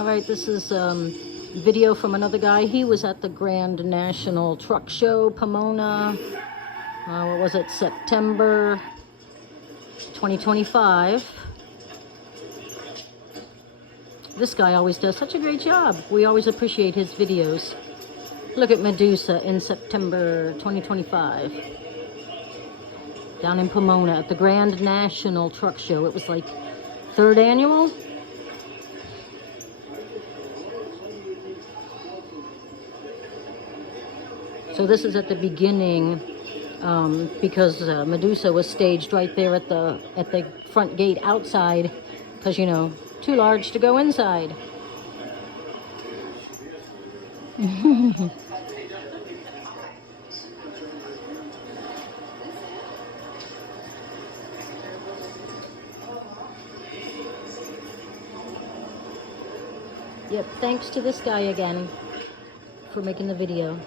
All right, this is video from another guy. He was at the Grand National Truck Show, Pomona. What was it? September 2025. This guy always does such a great job. We always appreciate his videos. Look at MEDUSA in September 2025. Down in Pomona at the Grand National Truck Show. It was like 3rd annual. So this is at the beginning, because MEDUSA was staged right there at the front gate outside, because, you know, too large to go inside. Yep, thanks to this guy again for making the video.